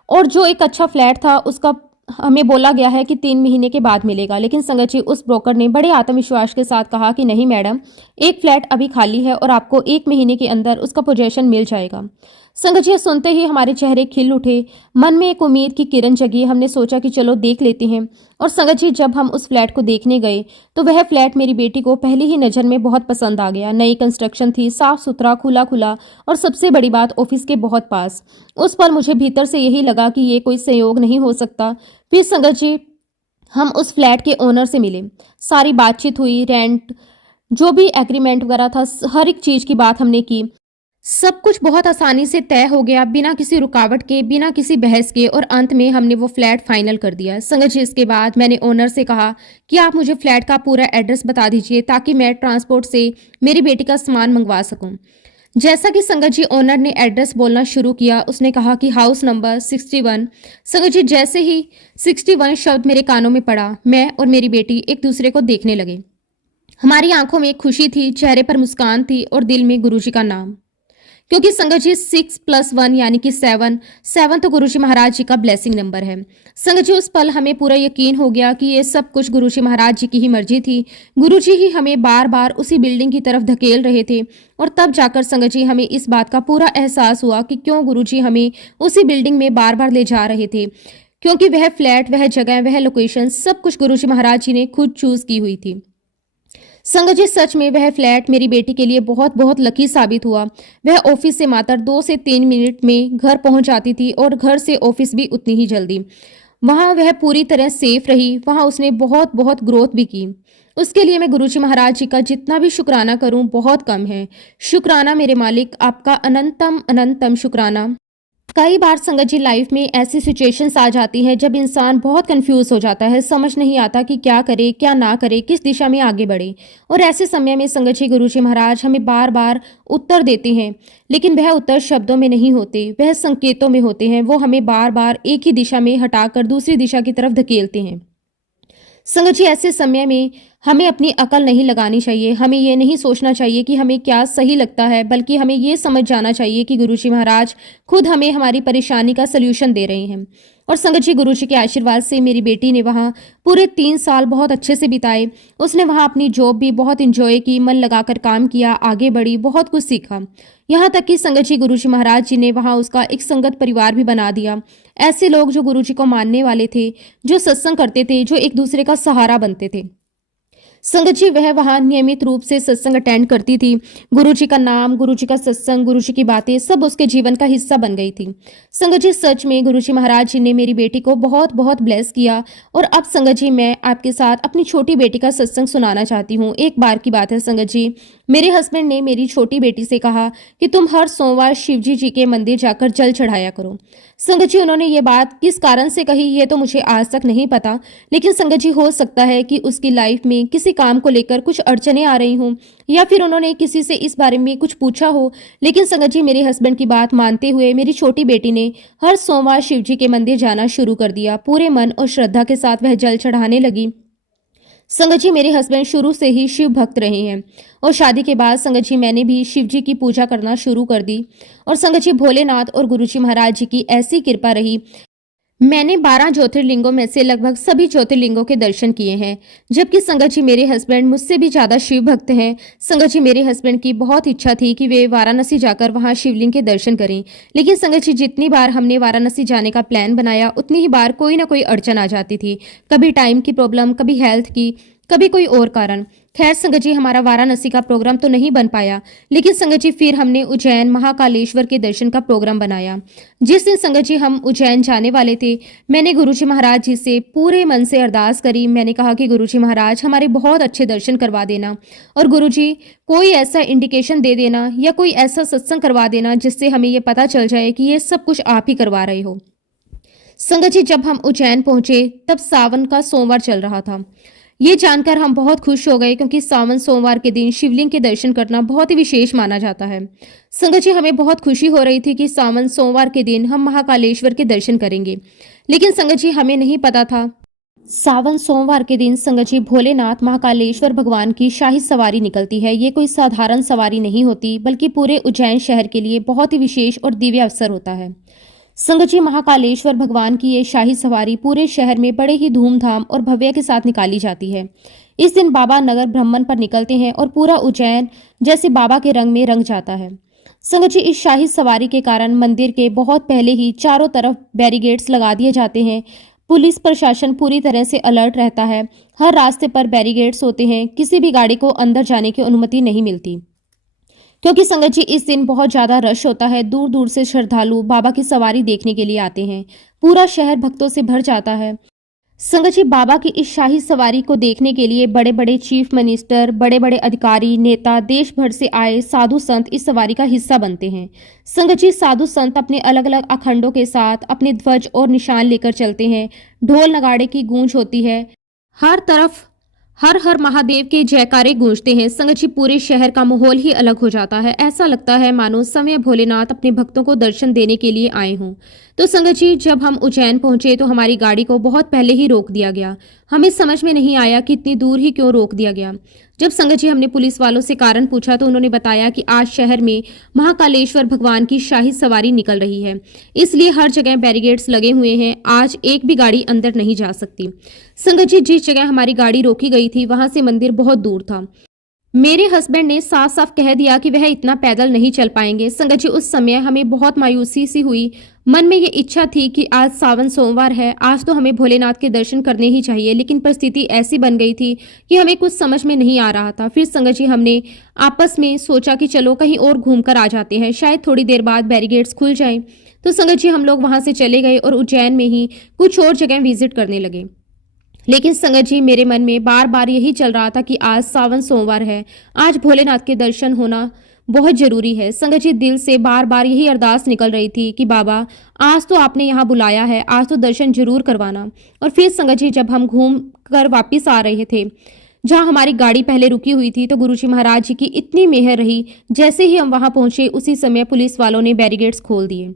और जो एक अच्छा फ्लैट था उसका हमें बोला गया है कि 3 महीने के बाद मिलेगा। लेकिन संगत जी, उस ब्रोकर ने बड़े आत्मविश्वास के साथ कहा कि नहीं मैडम, एक फ्लैट अभी खाली है और आपको 1 महीने के अंदर उसका पोजेशन मिल जाएगा। संगत जी, सुनते ही हमारे चेहरे खिल उठे। मन में एक उम्मीद की किरण जगी। हमने सोचा कि चलो देख लेते हैं। और संगत जी, जब हम उस फ्लैट को देखने गए तो वह फ्लैट मेरी बेटी को पहली ही नज़र में बहुत पसंद आ गया। नई कंस्ट्रक्शन थी, साफ सुथरा, खुला खुला, और सबसे बड़ी बात, ऑफिस के बहुत पास। उस पर मुझे भीतर से यही लगा कि ये कोई संयोग नहीं हो सकता। फिर संगत जी, हम उस फ्लैट के ओनर से मिले, सारी बातचीत हुई, रेंट जो भी एग्रीमेंट वगैरह था, हर एक चीज़ की बात हमने की। सब कुछ बहुत आसानी से तय हो गया, बिना किसी रुकावट के, बिना किसी बहस के, और अंत में हमने वो फ्लैट फाइनल कर दिया। संगत जी, इसके बाद मैंने ओनर से कहा कि आप मुझे फ्लैट का पूरा एड्रेस बता दीजिए ताकि मैं ट्रांसपोर्ट से मेरी बेटी का सामान मंगवा सकूं। जैसा कि संगत जी ओनर ने एड्रेस बोलना शुरू किया, उसने कहा कि हाउस नंबर 61। संगत जी, जैसे ही 61 शब्द मेरे कानों में पड़ा, मैं और मेरी बेटी एक दूसरे को देखने लगे। हमारी आंखों में खुशी थी, चेहरे पर मुस्कान थी और दिल में गुरुजी का नाम। क्योंकि संगत जी 6+1 यानी कि 7, 7 तो गुरुजी महाराज जी का ब्लेसिंग नंबर है। संगत जी, उस पल हमें पूरा यकीन हो गया कि ये सब कुछ गुरुजी महाराज जी की ही मर्जी थी। गुरुजी ही हमें बार बार उसी बिल्डिंग की तरफ धकेल रहे थे, और तब जाकर संगत जी हमें इस बात का पूरा एहसास हुआ कि क्यों गुरुजी हमें उसी बिल्डिंग में बार बार ले जा रहे थे। क्योंकि वह फ्लैट, वह जगह, वह लोकेशन, सब कुछ गुरुजी महाराज जी ने खुद चूज की हुई थी। संगत जी, सच में वह फ्लैट मेरी बेटी के लिए बहुत बहुत लकी साबित हुआ। वह ऑफिस से मात्र 2 से 3 मिनट में घर पहुंच जाती थी, और घर से ऑफिस भी उतनी ही जल्दी। वहां वह पूरी तरह सेफ रही, वहां उसने बहुत बहुत ग्रोथ भी की। उसके लिए मैं गुरुजी महाराज जी का जितना भी शुक्राना करूं बहुत कम है। शुक्राना मेरे मालिक, आपका अनंतम अनंतम शुक्राना। कई बार संगत जी लाइफ में ऐसी सिचुएशंस आ जाती हैं जब इंसान बहुत कंफ्यूज हो जाता है, समझ नहीं आता कि क्या करे, क्या ना करे, किस दिशा में आगे बढ़े। और ऐसे समय में संगत जी गुरुजी महाराज हमें बार बार उत्तर देते हैं, लेकिन वह उत्तर शब्दों में नहीं होते, वह संकेतों में होते हैं। वो हमें बार बार एक ही दिशा में हटाकर दूसरी दिशा की तरफ धकेलते हैं। संगत जी, ऐसे समय में हमें अपनी अकल नहीं लगानी चाहिए। हमें ये नहीं सोचना चाहिए कि हमें क्या सही लगता है, बल्कि हमें ये समझ जाना चाहिए कि गुरुजी महाराज खुद हमें हमारी परेशानी का सल्यूशन दे रहे हैं। और संगत जी, गुरुजी के आशीर्वाद से मेरी बेटी ने वहाँ पूरे 3 साल बहुत अच्छे से बिताए। उसने वहाँ अपनी जॉब भी बहुत इंजॉय की, मन लगाकर काम किया, आगे बढ़ी, बहुत कुछ सीखा। यहाँ तक कि संगत जी गुरुजी महाराज जी ने वहाँ उसका एक संगत परिवार भी बना दिया। ऐसे लोग जो गुरुजी को मानने वाले थे, जो सत्संग करते थे, जो एक दूसरे का सहारा बनते थे। संगत जी, वह वहाँ नियमित रूप से सत्संग अटेंड करती थी। गुरुजी का नाम, गुरुजी का सत्संग, गुरुजी की बातें सब उसके जीवन का हिस्सा बन गई थी। संगत जी, सच में गुरुजी महाराज जी ने मेरी बेटी को बहुत बहुत ब्लेस किया। और अब संगत जी, मैं आपके साथ अपनी छोटी बेटी का सत्संग सुनाना चाहती हूँ। एक बार की बात है संगत जी, मेरे हस्बैंड ने मेरी छोटी बेटी से कहा कि तुम हर सोमवार शिवजी जी के मंदिर जाकर जल चढ़ाया करो। संगत जी, उन्होंने ये बात किस कारण से कही ये तो मुझे आज तक नहीं पता, लेकिन संगत जी हो सकता है कि उसकी लाइफ में किसी काम को लेकर कुछ अड़चने आ रही हों, या फिर उन्होंने किसी से इस बारे में कुछ पूछा हो। लेकिन संगत जी, मेरे हस्बैंड की बात मानते हुए मेरी छोटी बेटी ने हर सोमवार शिवजी के मंदिर जाना शुरू कर दिया। पूरे मन और श्रद्धा के साथ वह जल चढ़ाने लगी। संगत जी, मेरे हस्बैंड शुरू से ही शिव भक्त रहे हैं, और शादी के बाद संगत जी मैंने भी शिव जी की पूजा करना शुरू कर दी। और संगत जी, भोलेनाथ और गुरुजी महाराज जी की ऐसी कृपा रही, मैंने 12 ज्योतिर्लिंगों में से लगभग सभी ज्योतिर्लिंगों के दर्शन किए हैं। जबकि संगत जी मेरे हस्बैंड मुझसे भी ज़्यादा शिव भक्त हैं। संगत जी, मेरे हस्बैंड की बहुत इच्छा थी कि वे वाराणसी जाकर वहां शिवलिंग के दर्शन करें। लेकिन संगत जी, जितनी बार हमने वाराणसी जाने का प्लान बनाया, उतनी ही बार कोई ना कोई अड़चन आ जाती थी। कभी टाइम की प्रॉब्लम, कभी हेल्थ की, कभी कोई और कारण। खैर संगत जी, हमारा वाराणसी का प्रोग्राम तो नहीं बन पाया। लेकिन संगत जी, फिर हमने उज्जैन महाकालेश्वर के दर्शन का प्रोग्राम बनाया। जिस दिन संगत जी हम उज्जैन जाने वाले थे, मैंने गुरुजी महाराज जी से पूरे मन से अरदास करी। मैंने कहा कि गुरुजी महाराज, हमारे बहुत अच्छे दर्शन करवा देना, और गुरुजी कोई ऐसा इंडिकेशन दे देना या कोई ऐसा सत्संग करवा देना जिससे हमें ये पता चल जाए कि ये सब कुछ आप ही करवा रहे हो। संगत जी, जब हम उज्जैन पहुंचे तब सावन का सोमवार चल रहा था। ये जानकर हम बहुत खुश हो गए, क्योंकि सावन सोमवार के दिन शिवलिंग के दर्शन करना बहुत ही विशेष माना जाता है। संगत जी, हमें बहुत खुशी हो रही थी कि सावन सोमवार के दिन हम महाकालेश्वर के दर्शन करेंगे। लेकिन संगत जी, हमें नहीं पता था सावन सोमवार के दिन संगत जी भोलेनाथ महाकालेश्वर भगवान की शाही सवारी निकलती है। ये कोई साधारण सवारी नहीं होती, बल्कि पूरे उज्जैन शहर के लिए बहुत ही विशेष और दिव्य अवसर होता है। संगत जी, महाकालेश्वर भगवान की ये शाही सवारी पूरे शहर में बड़े ही धूमधाम और भव्य के साथ निकाली जाती है। इस दिन बाबा नगर भ्रमण पर निकलते हैं और पूरा उज्जैन जैसे बाबा के रंग में रंग जाता है। संगत जी, इस शाही सवारी के कारण मंदिर के बहुत पहले ही चारों तरफ बैरिगेड्स लगा दिए जाते हैं। पुलिस प्रशासन पूरी तरह से अलर्ट रहता है। हर रास्ते पर बैरिगेड्स होते हैं, किसी भी गाड़ी को अंदर जाने की अनुमति नहीं मिलती। क्योंकि संगत जी, इस दिन बहुत ज़्यादा रश होता है। दूर दूर से श्रद्धालु बाबा की सवारी देखने के लिए आते हैं। पूरा शहर भक्तों से भर जाता है। संगत जी, बाबा की इस शाही सवारी को देखने के लिए बड़े बड़े चीफ मिनिस्टर, बड़े बड़े अधिकारी, नेता, देश भर से आए साधु संत इस सवारी का हिस्सा बनते हैं। संगत जी, साधु संत अपने अलग अलग अखंडों के साथ अपने ध्वज और निशान लेकर चलते हैं। ढोल नगाड़े की गूंज होती है। हर तरफ हर हर महादेव के जयकारे गूंजते हैं। संगत जी, पूरे शहर का माहौल ही अलग हो जाता है। ऐसा लगता है मानो समय भोलेनाथ अपने भक्तों को दर्शन देने के लिए आए हों। तो संगत जी, जब हम उज्जैन पहुंचे तो हमारी गाड़ी को बहुत पहले ही रोक दिया गया। हमें समझ में नहीं आया कि इतनी दूर ही क्यों रोक दिया गया। जब संगत जी हमने पुलिस वालों से कारण पूछा तो उन्होंने बताया कि आज शहर में महाकालेश्वर भगवान की शाही सवारी निकल रही है, इसलिए हर जगह बैरिकेड्स लगे हुए हैं। आज एक भी गाड़ी अंदर नहीं जा सकती। संगत जी, जिस जगह हमारी गाड़ी रोकी गई थी वहां से मंदिर बहुत दूर था। मेरे हस्बैंड ने साफ साफ कह दिया कि वह इतना पैदल नहीं चल पाएंगे। संगत जी, उस समय हमें बहुत मायूसी सी हुई। मन में ये इच्छा थी कि आज सावन सोमवार है, आज तो हमें भोलेनाथ के दर्शन करने ही चाहिए, लेकिन परिस्थिति ऐसी बन गई थी कि हमें कुछ समझ में नहीं आ रहा था। फिर संगत जी हमने आपस में सोचा कि चलो कहीं और घूम कर आ जाते हैं, शायद थोड़ी देर बाद बैरिकेड्स खुल जाएं। तो संगत जी हम लोग वहां से चले गए और उज्जैन में ही कुछ और जगह विजिट करने लगे। लेकिन संगत जी, मेरे मन में बार बार यही चल रहा था कि आज सावन सोमवार है, आज भोलेनाथ के दर्शन होना बहुत जरूरी है। संगत जी, दिल से बार बार यही अरदास निकल रही थी कि बाबा, आज तो आपने यहाँ बुलाया है, आज तो दर्शन जरूर करवाना। और फिर संगत जी, जब हम घूम कर वापिस आ रहे थे जहाँ हमारी गाड़ी पहले रुकी हुई थी, तो गुरुजी महाराज जी की इतनी मेहर रही। जैसे ही हम वहां पहुंचे उसी समय पुलिस वालों ने बैरिकेड्स खोल दिए।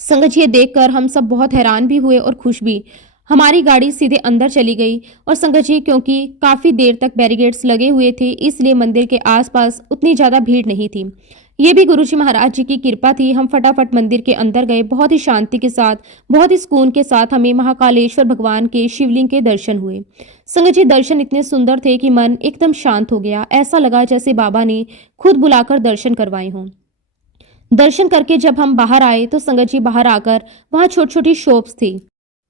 संगत जी, ये देखकर हम सब बहुत हैरान भी हुए और खुश भी। हमारी गाड़ी सीधे अंदर चली गई। और संगत जी, क्योंकि काफी देर तक बैरिकेड्स लगे हुए थे, इसलिए मंदिर के आसपास उतनी ज्यादा भीड़ नहीं थी। ये भी गुरुजी महाराज जी की कृपा थी। हम फटाफट मंदिर के अंदर गए। बहुत ही शांति के साथ, बहुत ही सुकून के साथ हमें महाकालेश्वर भगवान के शिवलिंग के दर्शन हुए। संगत जी, दर्शन इतने सुंदर थे कि मन एकदम शांत हो गया। ऐसा लगा जैसे बाबा ने खुद बुलाकर दर्शन करवाए हों। दर्शन करके जब हम बाहर आए तो संगत जी, बाहर आकर वहाँ छोटी छोटी शॉप्स थी,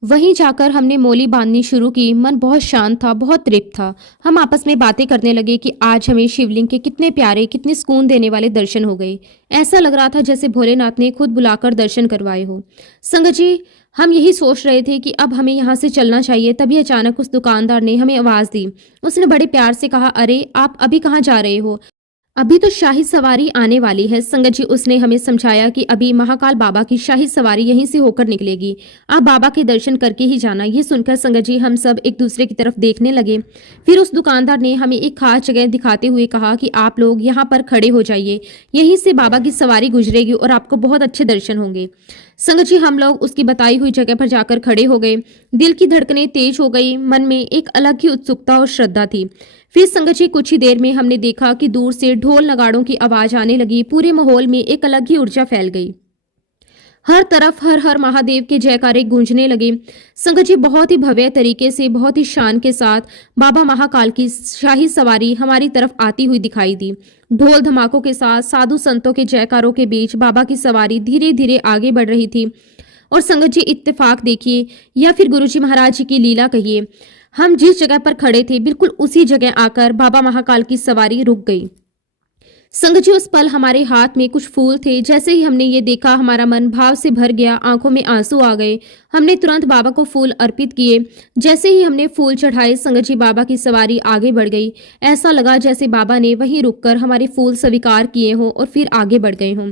वहीं जाकर हमने मोली बांधनी शुरू की। मन बहुत शांत था, बहुत तृप्त था। हम आपस में बातें करने लगे कि आज हमें शिवलिंग के कितने प्यारे, कितने सुकून देने वाले दर्शन हो गए। ऐसा लग रहा था जैसे भोलेनाथ ने खुद बुलाकर दर्शन करवाए हो। संगत जी, हम यही सोच रहे थे कि अब हमें यहाँ से चलना चाहिए, तभी अचानक उस दुकानदार ने हमें आवाज़ दी। उसने बड़े प्यार से कहा, अरे आप अभी कहाँ जा रहे हो? अभी तो शाही सवारी आने वाली है। संगत जी, उसने हमें समझाया कि अभी महाकाल बाबा की शाही सवारी यहीं से होकर निकलेगी, आप बाबा के दर्शन करके ही जाना। ये सुनकर संगत जी हम सब एक दूसरे की तरफ देखने लगे। फिर उस दुकानदार ने हमें एक खास जगह दिखाते हुए कहा कि आप लोग यहाँ पर खड़े हो जाइए, यहीं से बाबा की सवारी गुजरेगी और आपको बहुत अच्छे दर्शन होंगे। संगत जी, हम लोग उसकी बताई हुई जगह पर जाकर खड़े हो गए। दिल की धड़कनें तेज हो गई, मन में एक अलग ही उत्सुकता और श्रद्धा थी। फिर संगत जी, कुछ ही देर में हमने देखा कि दूर से ढोल नगाड़ों की आवाज आने लगी। पूरे माहौल में एक अलग ही ऊर्जा फैल गई। हर तरफ हर हर महादेव के जयकारे गूंजने लगे। संगत जी, बहुत ही भव्य तरीके से, बहुत ही शान के साथ बाबा महाकाल की शाही सवारी हमारी तरफ आती हुई दिखाई दी। ढोल धमाकों के साथ, साधु संतों के जयकारों के बीच बाबा की सवारी धीरे धीरे आगे बढ़ रही थी। और संगत जी, इत्तेफाक देखिए या फिर गुरुजी महाराज जी की लीला कहिए, हम जिस जगह पर खड़े थे बिल्कुल उसी जगह आकर बाबा महाकाल की सवारी रुक गई। संगत जी, उस पल हमारे हाथ में कुछ फूल थे। जैसे ही हमने ये देखा हमारा मन भाव से भर गया, आंखों में आंसू आ गए। हमने तुरंत बाबा को फूल अर्पित किए। जैसे ही हमने फूल चढ़ाए, संगत जी, बाबा की सवारी आगे बढ़ गई। ऐसा लगा जैसे बाबा ने वहीं रुककर हमारे फूल स्वीकार किए हों और फिर आगे बढ़ गए हों।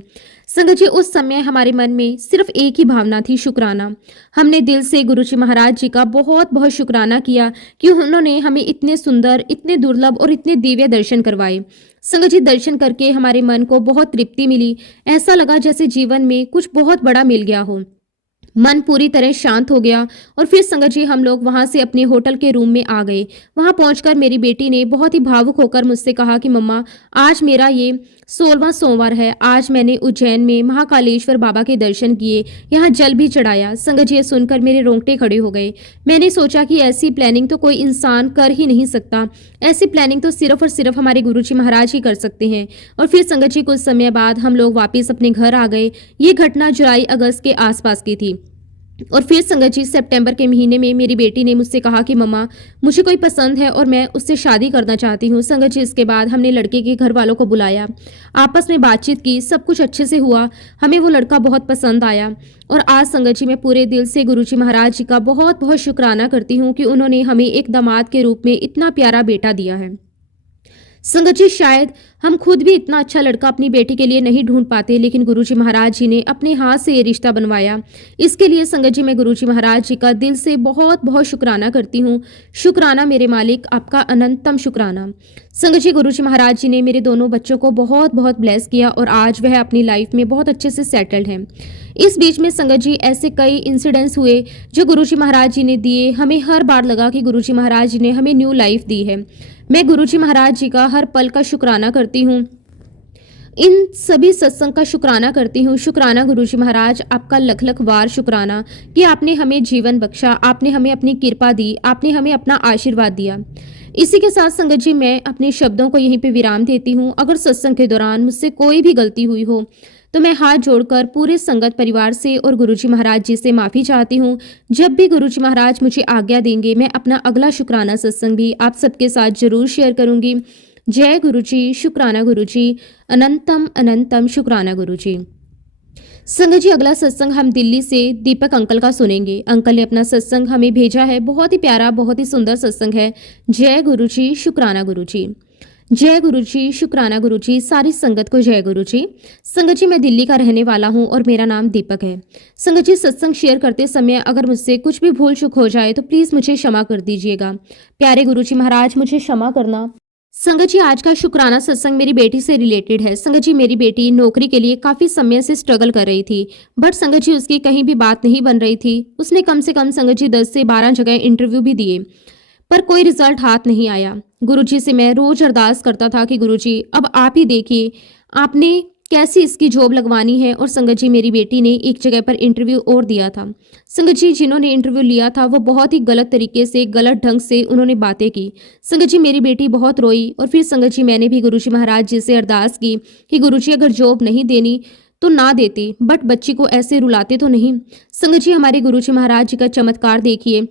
संगत जी, उस समय हमारे मन में सिर्फ एक ही भावना थी, शुक्राना। हमने दिल से गुरुजी महाराज जी का बहुत बहुत शुक्राना किया कि उन्होंने हमें इतने सुंदर, इतने दुर्लभ और इतने दिव्य दर्शन करवाए। संगत जी, दर्शन करके हमारे मन को बहुत तृप्ति मिली। ऐसा लगा जैसे जीवन में कुछ बहुत बड़ा मिल गया हो। मन पूरी तरह शांत हो गया। और फिर संगत जी, हम लोग वहां से अपने होटल के रूम में आ गए। वहां पहुंचकर मेरी बेटी ने बहुत ही भावुक होकर मुझसे कहा कि मम्मा, आज मेरा ये 16वां सोमवार है। आज मैंने उज्जैन में महाकालेश्वर बाबा के दर्शन किए, यहाँ जल भी चढ़ाया। संगत जी, ये सुनकर मेरे रोंगटे खड़े हो गए। मैंने सोचा कि ऐसी प्लानिंग तो कोई इंसान कर ही नहीं सकता। ऐसी प्लानिंग तो सिर्फ और सिर्फ हमारे गुरुजी महाराज ही कर सकते हैं। और फिर संगत जी, कुछ समय बाद हम लोग वापिस अपने घर आ गए। ये घटना जुलाई अगस्त के आसपास की थी। और फिर संगत जी सितंबर के महीने में मेरी बेटी ने मुझसे कहा कि मम्मा मुझे कोई पसंद है और मैं उससे शादी करना चाहती हूँ। संगत जी इसके बाद हमने लड़के के घर वालों को बुलाया, आपस में बातचीत की, सब कुछ अच्छे से हुआ। हमें वो लड़का बहुत पसंद आया और आज संगत जी मैं पूरे दिल से गुरुजी महाराज जी का बहुत बहुत शुक्राना करती हूँ कि उन्होंने हमें एक दामाद के रूप में इतना प्यारा बेटा दिया है। संगत जी शायद हम खुद भी इतना अच्छा लड़का अपनी बेटी के लिए नहीं ढूंढ पाते, लेकिन गुरुजी महाराज जी ने अपने हाथ से ये रिश्ता बनवाया। इसके लिए संगत जी मैं गुरुजी महाराज जी का दिल से बहुत बहुत शुक्राना करती हूँ। शुक्राना मेरे मालिक, आपका अनंतम शुक्राना। संगत जी गुरुजी महाराज जी ने मेरे दोनों बच्चों को बहुत बहुत ब्लेस किया और आज वह अपनी लाइफ में बहुत अच्छे से सेटल्ड हैं। इस बीच में संगत जी ऐसे कई इंसिडेंट्स हुए जो गुरुजी महाराज जी ने दिए। हमें हर बार लगा कि गुरुजी महाराज जी ने हमें न्यू लाइफ दी है। मैं गुरुजी महाराज जी का हर पल का शुक्राना करती हूँ। इन सभी सत्संग का शुक्राना करती हूँ। शुक्राना गुरुजी महाराज, आपका लख लख वार शुक्राना कि आपने हमें जीवन बख्शा, आपने हमें अपनी कृपा दी, आपने हमें अपना आशीर्वाद दिया। इसी के साथ संगत जी मैं अपने शब्दों को यहीं पे विराम देती हूँ। अगर सत्संग के दौरान मुझसे कोई भी गलती हुई हो तो मैं हाथ जोड़कर पूरे संगत परिवार से और गुरुजी महाराज जी से माफ़ी चाहती हूँ। जब भी गुरुजी महाराज मुझे आज्ञा देंगे मैं अपना अगला शुक्राना सत्संग भी आप सबके साथ जरूर शेयर करूँगी। जय गुरुजी, शुक्राना गुरुजी, अनंतम अनंतम शुक्राना गुरुजी। संगत जी अगला सत्संग हम दिल्ली से दीपक अंकल का सुनेंगे। अंकल ने अपना सत्संग हमें भेजा है, बहुत ही प्यारा, बहुत ही सुंदर सत्संग है। जय गुरुजी, शुक्राना गुरुजी। जय गुरुजी, शुक्राना गुरुजी, सारी संगत को जय गुरुजी। संगत जी मैं दिल्ली का रहने वाला हूँ और मेरा नाम दीपक है। संगत जी सत्संग शेयर करते समय अगर मुझसे कुछ भी भूल चूक हो जाए तो प्लीज़ मुझे क्षमा कर दीजिएगा। प्यारे गुरुजी महाराज मुझे क्षमा करना। संगत जी आज का शुक्राना सत्संग मेरी बेटी से रिलेटेड है। संगत जी मेरी बेटी नौकरी के लिए काफ़ी समय से स्ट्रगल कर रही थी, बट संगत जी उसकी कहीं भी बात नहीं बन रही थी। उसने कम से कम संगत जी 10 से 12 जगह इंटरव्यू भी दिए पर कोई रिजल्ट हाथ नहीं आया। गुरुजी से मैं रोज अरदास करता था कि गुरुजी अब आप ही देखिए, आपने कैसी इसकी जॉब लगवानी है। और संगत जी मेरी बेटी ने एक जगह पर इंटरव्यू और दिया था। संगत जी जिन्होंने इंटरव्यू लिया था वो बहुत ही गलत तरीके से, गलत ढंग से उन्होंने बातें की। संगत जी मेरी बेटी बहुत रोई और फिर संगत जी मैंने भी गुरुजी महाराज जी से अरदास की कि गुरुजी अगर जॉब नहीं देनी तो ना देती, बट बच्ची को ऐसे रुलाते तो नहीं। संगत जी हमारे गुरुजी महाराज जी का चमत्कार देखिए,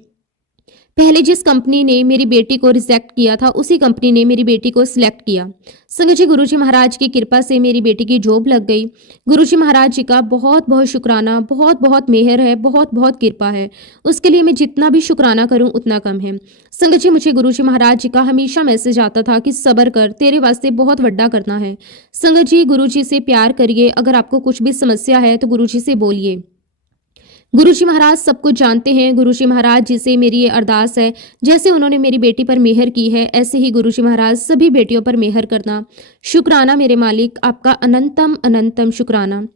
पहले जिस कंपनी ने मेरी बेटी को रिजेक्ट किया था उसी कंपनी ने मेरी बेटी को सिलेक्ट किया। संगत जी गुरुजी महाराज की कृपा से मेरी बेटी की जॉब लग गई। गुरुजी महाराज जी का बहुत बहुत शुक्राना, बहुत बहुत मेहर है, बहुत बहुत कृपा है। उसके लिए मैं जितना भी शुक्राना करूं उतना कम है। संगत जी मुझे गुरुजी महाराज जी का हमेशा मैसेज आता था कि सब्र कर, तेरे वास्ते बहुत वड्डा करना है। संगत जी गुरुजी से प्यार करिए, अगर आपको कुछ भी समस्या है तो गुरुजी से बोलिए। गुरुजी महाराज सब कुछ जानते हैं। गुरुजी महाराज जी से मेरी ये अरदास है, जैसे उन्होंने मेरी बेटी पर मेहर की है ऐसे ही गुरुजी महाराज सभी बेटियों पर मेहर करना। शुक्राना मेरे मालिक, आपका अनंतम अनंतम शुक्राना।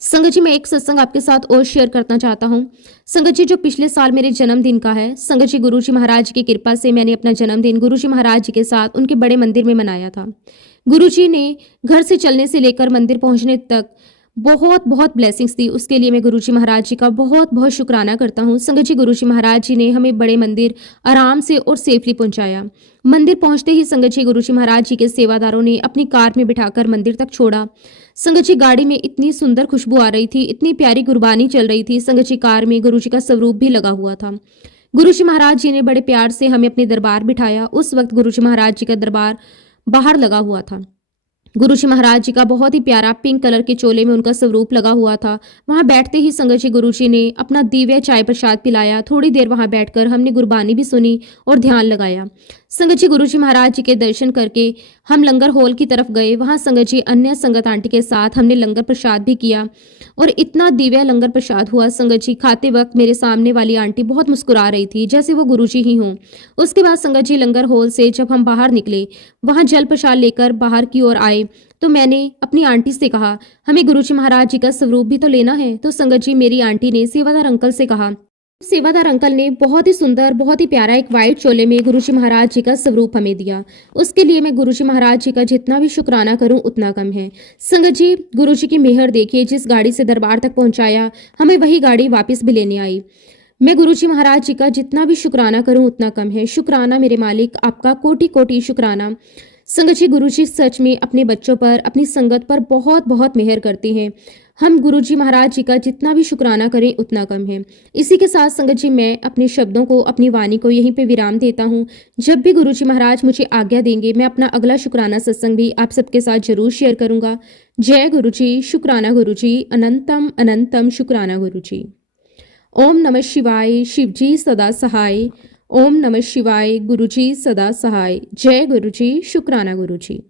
संगत जी मैं एक सत्संग आपके साथ और शेयर करना चाहता हूँ। संगत जी जो पिछले साल मेरे जन्मदिन का है, संगत जी गुरुजी महाराज की कृपा से मैंने अपना जन्मदिन गुरुजी महाराज जी के साथ उनके बड़े मंदिर में मनाया था। गुरुजी ने घर से चलने से लेकर मंदिर पहुंचने तक बहुत बहुत ब्लेसिंग्स दी। उसके लिए मैं गुरुजी महाराज जी का बहुत बहुत शुक्राना करता हूँ। संगत जी गुरुजी महाराज जी ने हमें बड़े मंदिर आराम से और सेफली पहुंचाया। मंदिर पहुंचते ही संगत जी गुरुजी महाराज जी के सेवादारों ने अपनी कार में बिठाकर मंदिर तक छोड़ा। संगत जी गाड़ी में इतनी सुंदर खुशबू आ रही थी, इतनी प्यारी गुरबानी चल रही थी। संगत जी कार में गुरुजी का स्वरूप भी लगा हुआ था। गुरुजी महाराज जी ने बड़े प्यार से हमें अपने दरबार बिठाया। उस वक्त गुरुजी महाराज जी का दरबार बाहर लगा हुआ था। गुरुजी महाराज जी का बहुत ही प्यारा पिंक कलर के चोले में उनका स्वरूप लगा हुआ था। वहां बैठते ही संगत जी गुरुजी ने अपना दिव्य चाय प्रसाद पिलाया। थोड़ी देर वहां बैठकर हमने गुरबानी भी सुनी और ध्यान लगाया। संगत जी गुरुजी महाराज जी के दर्शन करके हम लंगर हॉल की तरफ गए। वहां संगत जी अन्य संगत आंटी के साथ हमने लंगर प्रसाद भी किया और इतना दिव्य लंगर प्रसाद हुआ। संगत जी खाते वक्त मेरे सामने वाली आंटी बहुत मुस्कुरा रही थी जैसे वो गुरुजी ही हों। उसके बाद संगत जी लंगर हॉल से जब हम बाहर निकले, वहां जल प्रसाद लेकर बाहर की ओर आए तो मैंने अपनी आंटी से कहा हमें गुरुजी महाराज जी का स्वरूप भी तो लेना है। तो संगत जी मेरी आंटी ने सेवादार अंकल से कहा। सेवादार अंकल ने बहुत ही सुंदर, बहुत ही प्यारा एक वाइट चोले में गुरुजी महाराज जी का स्वरूप हमें दिया। उसके लिए मैं गुरुजी महाराज जी का जितना भी शुक्राना करूं उतना कम है। संगत जी गुरुजी की मेहर देखिए, जिस गाड़ी से दरबार तक पहुंचाया हमें वही गाड़ी वापस भी लेने आई। मैं गुरुजी महाराज जी का जितना भी शुक्राना करूं उतना कम है। शुक्राना मेरे मालिक, आपका कोटि कोटि शुक्राना। संगत जी, गुरुजी सच में अपने बच्चों पर, अपनी संगत पर बहुत बहुत मेहर करते हैं। हम गुरुजी महाराज जी का जितना भी शुक्राना करें उतना कम है। इसी के साथ संगत जी, मैं अपने शब्दों को, अपनी वाणी को यहीं पे विराम देता हूँ। जब भी गुरुजी महाराज मुझे आज्ञा देंगे, मैं अपना अगला शुक्राना सत्संग भी आप सबके साथ जरूर शेयर करूंगा। जय गुरुजी, शुक्राना गुरुजी, अनंतम अनंतम शुक्राना गुरुजी। ओम नमः शिवाय, शिवजी सदा सहाय। ओम नमः शिवाय, गुरुजी सदा सहाय। जय गुरुजी, शुक्राना गुरुजी।